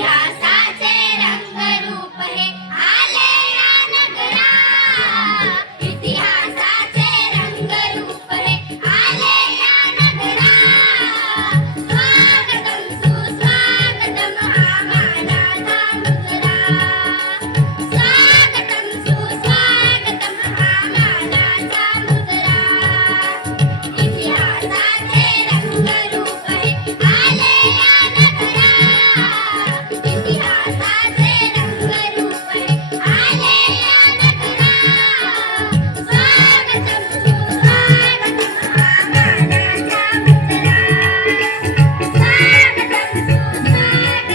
इतिहासाचे रंगरूप हे आले या नगरा इतिहासाचे रंगरूप हे आले या नगरा स्वागतम सुस्वागतम हा मानाचा मुजरा स्वागतम सुस्वागतम हा मानाचा मुजरा इतिहासाचे रंगरूप हे आले या नगरा इतिहासाचे रंगरूप हे आले या नगरा स्वागतम सुस्वागतम हा मानाचा मुजरा स्वागतम सुस्वागतम